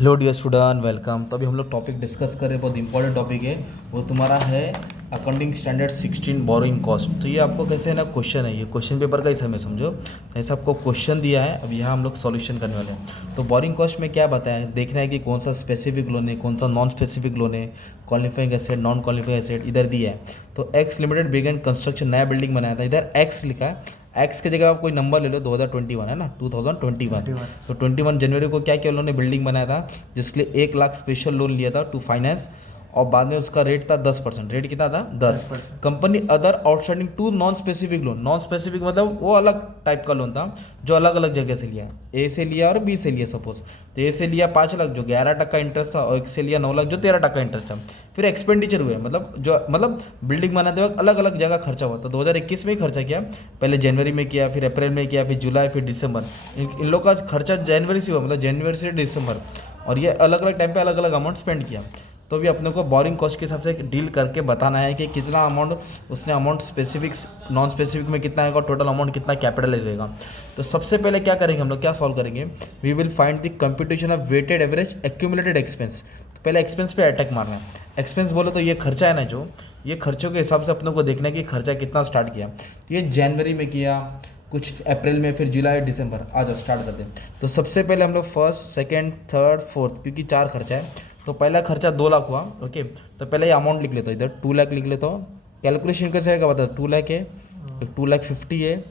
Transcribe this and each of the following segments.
Hello dear student, welcome. तो अभी हम लोग टॉपिक डिस्कस कर रहे हैं, बहुत इंपॉर्टेंट टॉपिक है। वो तुम्हारा है अकाउंटिंग स्टैंडर्ड 16 बोरोइंग कॉस्ट। तो ये आपको कैसे है ना, क्वेश्चन है, ये क्वेश्चन पेपर का ही समय समझो। ऐसा आपको क्वेश्चन दिया है, अब यहाँ हम लोग सॉल्यूशन करने वाले हैं। तो बोरिंग कॉस्ट में क्या बताया है, देखना है कि कौन सा स्पेसिफिक लोन है, कौन सा नॉन स्पेसिफिक लोन है, qualifying asset, non qualifying asset इधर दिया है। तो एक्स लिमिटेड बिगन कंस्ट्रक्शन, नया बिल्डिंग बनाया था, इधर एक्स लिखा है। एक्स की जगह आप कोई नंबर ले लो, 2021 है ना, 2021। तो 21 जनवरी को क्या किया उन्होंने, बिल्डिंग बनाया था, जिसके लिए 1 लाख स्पेशल लोन लिया था टू फाइनेंस। और बाद में उसका रेट था 10%। रेट कितना था? 10। Company other outstanding to non specific loan. Non specific मतलब वो अलग टाइप का लोन था जो अलग अलग जगह से लिया, ए से लिया और बी से लिया। सपोज तो ए से लिया 5 लाख जो 11% इंटरेस्ट था, और एक से लिया 9 लाख जो 13% इंटरेस्ट था। फिर एक्सपेंडिचर हुए, मतलब बिल्डिंग बनाते वक्त अलग अलग जगह खर्चा हुआ। तो 2021 में ही खर्चा किया, पहले जनवरी में किया, फिर अप्रैल में किया, फिर जुलाई, फिर दिसंबर। इन लोग का खर्चा जनवरी से हुआ, मतलब जनवरी से दिसंबर। और ये अलग अलग टाइम पे अलग अलग अमाउंट स्पेंड किया। तो भी अपने को बोरिंग कॉस्ट के हिसाब से डील करके बताना है कि कितना अमाउंट उसने, अमाउंट स्पेसिफिक नॉन स्पेसिफिक में कितना आएगा, टोटल अमाउंट कितना कैपिटलाइज होगा। तो सबसे पहले क्या करेंगे हम लोग, क्या सॉल्व करेंगे, we will find the computation of weighted average accumulated expense. तो पहले एक्सपेंस पे अटैक मारना है। एक्सपेंस बोलो तो ये खर्चा है ना, जो ये खर्चों के हिसाब से अपने को देखना है कि खर्चा कितना स्टार्ट किया। तो ये जनवरी में किया, कुछ अप्रैल में, फिर जुलाई, दिसंबर। आ जाओ स्टार्ट करते हैं। तो सबसे पहले हम लोग फर्स्ट, सेकंड, थर्ड, फोर्थ, क्योंकि 4 खर्चा है। तो पहला खर्चा 2 लाख हुआ। ओके, तो पहले ये अमाउंट लिख लेता हूँ, इधर 2 लाख लिख लेता हूँ। कैलकुलेशन कैसे आएगा बता, 2 लाख है, एक 2,50,000 है,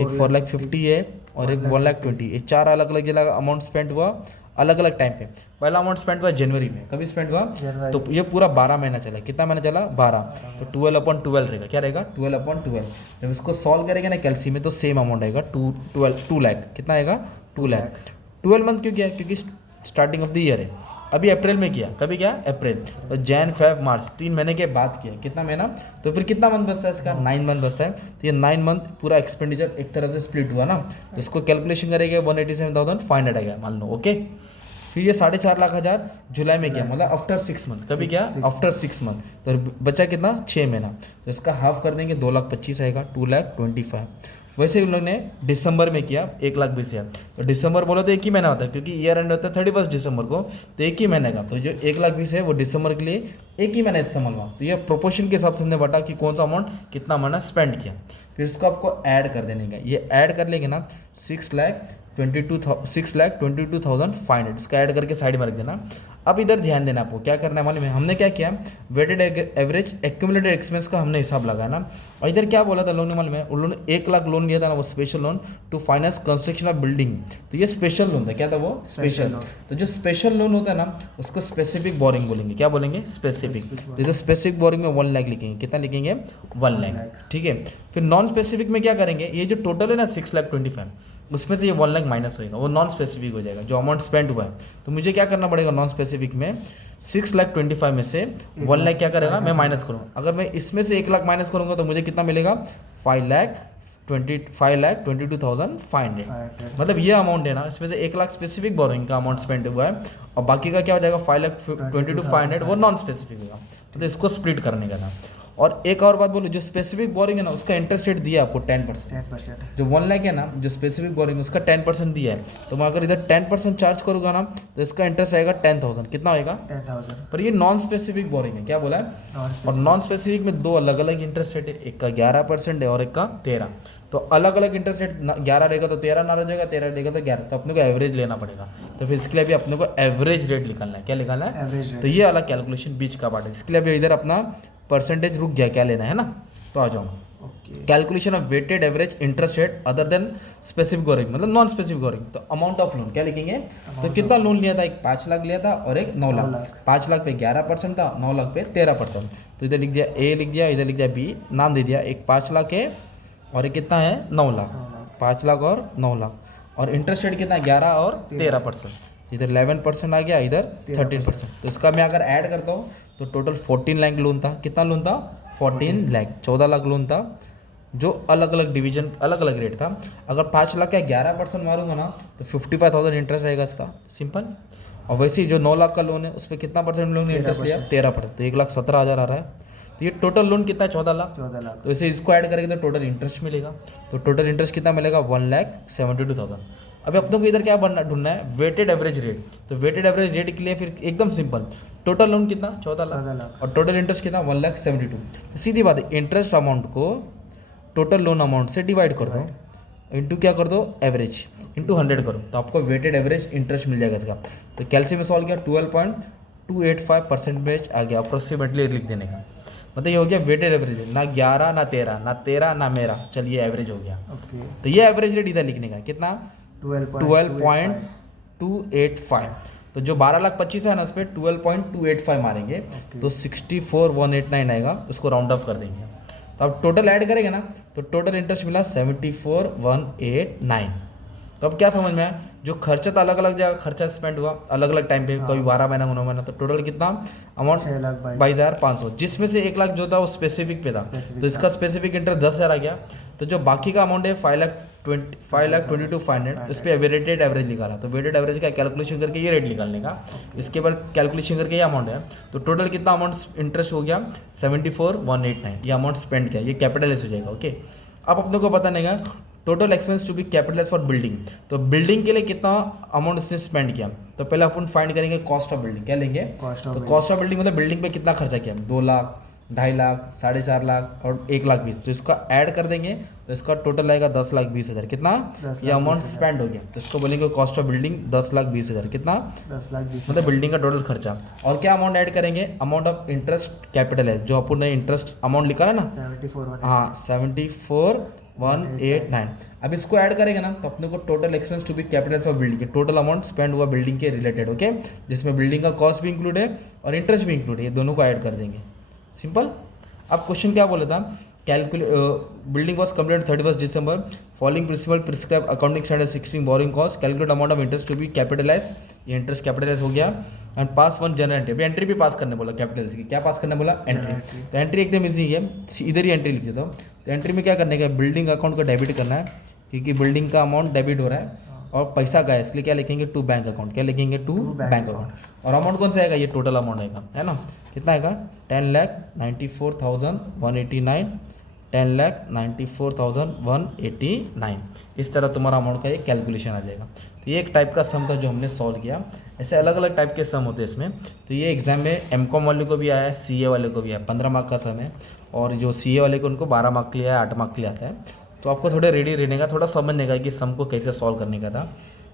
एक 4,50,000 है, और एक 1,20,000। ये 4 अलग अलग जगह अमाउंट स्पेंड हुआ अलग अलग टाइम पे। पहला अमाउंट स्पेंड हुआ जनवरी में, कभी स्पेंड हुआ? तो ये पूरा 12 महीना चला। कितना महीना चला? 12। तो 12/12 रहेगा, क्या रहेगा? 12/12। जब इसको सॉल्व करेंगे ना कैलसी में, तो सेम अमाउंट आएगा, 2 लाख। कितना आएगा? 2 लाख। 12 मंथ क्यों किया? क्योंकि स्टार्टिंग ऑफ द ईयर है। अभी अप्रैल में किया, कभी क्या? अप्रैल। और जैन, फेब, मार्च 3 महीने के बाद किया। कितना महीना? तो फिर कितना मंथ बचता है इसका? 9 मंथ बचता है। तो ये 9 मंथ पूरा एक्सपेंडिचर एक तरह से स्प्लिट हुआ ना, तो इसको कैलकुलेशन करेंगे 187,500 आएगा मान लो। ओके, फिर ये 4,50,000 जुलाई में किया, मतलब आफ्टर 6 मंथ। कभी क्या? After 6 month. तो बचा कितना? 6 महीना। तो इसका हाफ कर देंगे, 2,25,000 आएगा, 2,25,000। वैसे उन लोग ने दिसंबर में किया 1,20,000। तो दिसंबर बोलो तो एक ही महीना होता है, क्योंकि ईयर एंड होता है 31 दिसंबर को, तो एक ही महीने का। तो जो 1,20,000 है वो दिसंबर के लिए एक ही महीना इस्तेमाल हुआ। तो ये प्रोपोर्शन के हिसाब से हमने बता कि कौन सा अमाउंट कितना महीना स्पेंड किया। फिर इसको आपको ऐड कर देने का, ये ऐड कर लेंगे ना, 6,22,500, इसका ऐड करके साइड में रख देना। अब इधर ध्यान देना, आपको क्या करना है मालूम है, हमने क्या किया, वेटेड एवरेज एक्यूमुलेटेड एक्सपेंस का हमने हिसाब लगाना। और इधर क्या बोला था लोन ने मालूम है, उन लोगों ने 1 लाख लोन लिया था ना, वो special loan to finance construction of building. तो ये स्पेशल लोन था। क्या था वो? स्पेशल। तो जो स्पेशल लोन होता है ना, उसको स्पेसिफिक बोरिंग बोलेंगे। क्या बोलेंगे? स्पेसिफिक। तो इधर स्पेसिफिक बोरिंग में 1 लाख लिखेंगे। कितना लिखेंगे? 1 लाख। ठीक है। फिर नॉन स्पेसिफिक में क्या करेंगे, ये जो टोटल है ना 6,25,000, उसमें से ये 1 लाख माइनस होएगा, वो नॉन स्पेसिफिक हो जाएगा, जो अमाउंट स्पेंड हुआ है। तो मुझे क्या करना पड़ेगा, नॉन स्पेसिफिक में 6,25,000 में से 1 लाख क्या करेगा, मैं माइनस करूँगा। अगर मैं इसमें से 1 लाख माइनस करूँगा तो मुझे कितना मिलेगा? 5,22,500। मतलब ये अमाउंट है ना, इसमें से 1 लाख स्पेसिफिक बोरोइंग का अमाउंट स्पेंड हुआ है, और बाकी का क्या हो जाएगा, 5,22,500 वो नॉन स्पेसिफिक होगा। तो इसको स्प्लिट करने का था। और एक और बात बोलो, जो स्पेसिफिक बोरिंग है ना, उसका इंटरेस्ट रेट दिया है आपको 10%। जो 1 लाख है ना, जो स्पेसिफिक बोरिंग उसका 10% दिया है। तो मैं अगर इधर 10% चार्ज करूँगा ना, तो इसका इंटरेस्ट आएगा 10,000। कितना आएगा? 10,000। पर ये नॉन स्पेसिफिक बोरिंग है। क्या बोला है? और नॉन स्पेसिफिक में 2 अलग अलग इंटरेस्ट रेट है, एक का 11% है और एक का 13। तो अलग अलग इंटरेस्ट रेट, 11 रहेगा तो 13 ना रह जाएगा, 13 रहेगा तो 11। तो अपने को एवरेज लेना पड़ेगा। तो फिर इसके लिए भी अपने को एवरेज रेट निकालना है। क्या निकालना है? Average rate. तो ये अलग कैलकुलेशन बीच का पार्ट है। इसके लिए भी इधर अपना परसेंटेज रुक गया, क्या लेना है ना। तो आ जाओ, calculation of weighted average interest rate other than specific borrowing, मतलब नॉन स्पेसिफिक बोरिंग। तो अमाउंट ऑफ लोन क्या लिखेंगे, तो कितना लोन लिया था, एक 5 लाख लिया था और एक 9 लाख। 5 लाख पे 11% था, 9 लाख पे 13%। तो इधर लिख दिया ए, लिख दिया, इधर लिख दिया बी, नाम दे दिया। एक 5 लाख है और एक कितना है, 9 लाख। 5 लाख और 9 लाख। और इंटरेस्ट रेट कितना, 11 और 13%। इधर 11% आ गया, इधर 13%। तो इसका मैं अगर ऐड करता हूँ तो टोटल 14 लाख लोन था। कितना लोन था? 14 लाख। 14 लाख लोन था, जो अलग अलग डिवीजन, अलग अलग रेट था। अगर 5 लाख का 11% मारूंगा ना, तो 55,000 इंटरेस्ट रहेगा इसका, सिंपल। और वैसे ही जो 9 लाख का लोन है, उस पर कितना परसेंट लोन ने इंटरेस्ट लिया? 13%। तो 1,17,000 आ रहा है। तो ये टोटल लोन कितना है? 14 लाख। तो वैसे इसको ऐड करेंगे तो टोटल इंटरेस्ट मिलेगा। तो टोटल इंटरेस्ट कितना मिलेगा? 1,72,000। अभी अपनों को इधर क्या बनना ढूंढना है, वेटेड एवरेज रेट। तो वेटेड एवरेज रेट के लिए फिर एकदम सिंपल, टोटल लोन कितना 14 लाख और टोटल इंटरेस्ट कितना 1,72,000। तो सीधी बात है, इंटरेस्ट अमाउंट को टोटल लोन अमाउंट से डिवाइड कर दो, इंटू क्या कर दो एवरेज, इंटू 100 करो, तो आपको वेटेड एवरेज इंटरेस्ट मिल जाएगा इसका। तो कैलसी में सॉल्व किया 12.285% आ गया, अप्रोक्सीमेटली लिख देने का मतलब ये हो गया वेटेड एवरेज, ना 11 ना 13 ना 13 ना मेरा, चलिए एवरेज हो गया। तो ये एवरेज रेट इधर लिखने का कितना 12.285। तो जो 12,25,000 है ना उस पर 12.285 मारेंगे तो 64,189 आएगा, उसको राउंड ऑफ कर देंगे। तो अब टोटल ऐड करेंगे ना तो टोटल इंटरेस्ट मिला 74,189। तो अब क्या समझ में आया, जो खर्चा तो अलग अलग जगह खर्चा स्पेंड हुआ अलग अलग टाइम पे, कभी 12 महीना 9 महीना, तो टोटल कितना अमाउंट 22,500, जिसमें से 1 लाख जो था वो स्पेसिफिक पे था, तो इसका स्पेसिफिक इंटरेस्ट 10,000 आ गया। तो जो बाकी का अमाउंट है 5,22,500, उस पर वेटेड एवरेज निकाला। तो वेटेड एवरेज का कैलकुलेशन करके ये रेट निकालने का, इसके बाद कैलकुलेशन करके ये अमाउंट है। तो टोटल कितना अमाउंट इंटरेस्ट हो गया 74,189, ये अमाउंट स्पेंड किया, ये कैपिटलाइज हो जाएगा। ओके, अब अपने को पता नहीं है total expense to be capitalise for building. तो बिल्डिंग के लिए कितना अमाउंट उसने स्पेंड किया, तो पहले अपन फाइंड करेंगे कॉस्ट ऑफ बिल्डिंग। क्या लेंगे, तो कॉस्ट ऑफ बिल्डिंग मतलब बिल्डिंग पे कितना खर्चा किया, 2 लाख, 2.5 लाख, 4.5 लाख और 1,20,000। तो इसका ऐड कर देंगे तो इसका टोटल आएगा 10,20,000। कितना ये अमाउंट स्पेंड हो गया, तो इसको बोलेंगे कॉस्ट ऑफ बिल्डिंग 10,20,000। कितना 10,20,000 मतलब बिल्डिंग का टोटल खर्चा। और क्या अमाउंट ऐड करेंगे, अमाउंट ऑफ इंटरेस्ट कैपिटलाइज, जो अपन ने इंटरेस्ट अमाउंट लिखा है ना 74,189। अब इसको ऐड करेंगे ना तो अपने को total expense to be capitalise for building, total amount spend हुआ बिल्डिंग के रिलेटेड। ओके, जिसमें बिल्डिंग का कॉस्ट भी इंक्लूड है और इंटरेस्ट भी इंक्लूड है, ये दोनों को ऐड कर देंगे। सिंपल। अब क्वेश्चन क्या बोला था, building was completed 31 December, following principle prescribe accounting standard 16 borrowing cost, calculate amount of interest to be capitalise, ये इंटरेस्ट कैपिटलाइज हो गया। एंड पास 1 जनरल एंट्री, अभी एंट्री भी पास करने बोला कैपिटल की, क्या पास करने बोला एंट्री। तो एंट्री एकदम इजी है, इधर ही एंट्री लिख देता हूँ। तो एंट्री में क्या करने का, बिल्डिंग अकाउंट को डेबिट करना है क्योंकि बिल्डिंग का अमाउंट डेबिट हो रहा है और पैसा का है, इसलिए क्या लिखेंगे टू बैंक अकाउंट, क्या लिखेंगे टू बैंक अकाउंट। और अमाउंट कौन सा आएगा, ये टोटल अमाउंट आएगा, है ना, कितना आएगा 10,94,189, 10,94,189। इस तरह तुम्हारा अमाउंट का ये कैलकुलेशन आ जाएगा। तो ये एक टाइप का सम था जो हमने सॉल्व किया। ऐसे अलग अलग टाइप के सम होते हैं इसमें। तो ये एग्जाम में एमकॉम वाले को भी आया है, सीए वाले को भी आया, 15 मार्क का सम है। और जो सीए वाले को उनको 12 मार्क के लिए 8 मार्क के लिए आता है। तो आपको थोड़ा रेडी रहने का, थोड़ा समझने का कि सम को कैसे सॉल्व करने का था।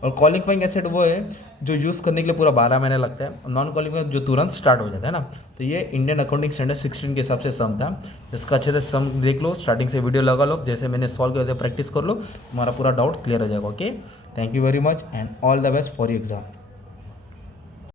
और क्वालिफाइंग एसेट वो है जो यूज़ करने के लिए पूरा 12 महीने लगता है, नॉन क्वालिफाइंग जो तुरंत स्टार्ट हो जाता है ना। तो ये इंडियन अकाउंटिंग स्टैंडर्ड 16 के हिसाब से सम था, जिसका अच्छे से सम देख लो, स्टार्टिंग से वीडियो लगा लो, जैसे मैंने सॉल्व किया प्रैक्टिस कर लो, तुम्हारा पूरा डाउट क्लियर हो जाएगा। Okay, thank you very much and all the best for your exam.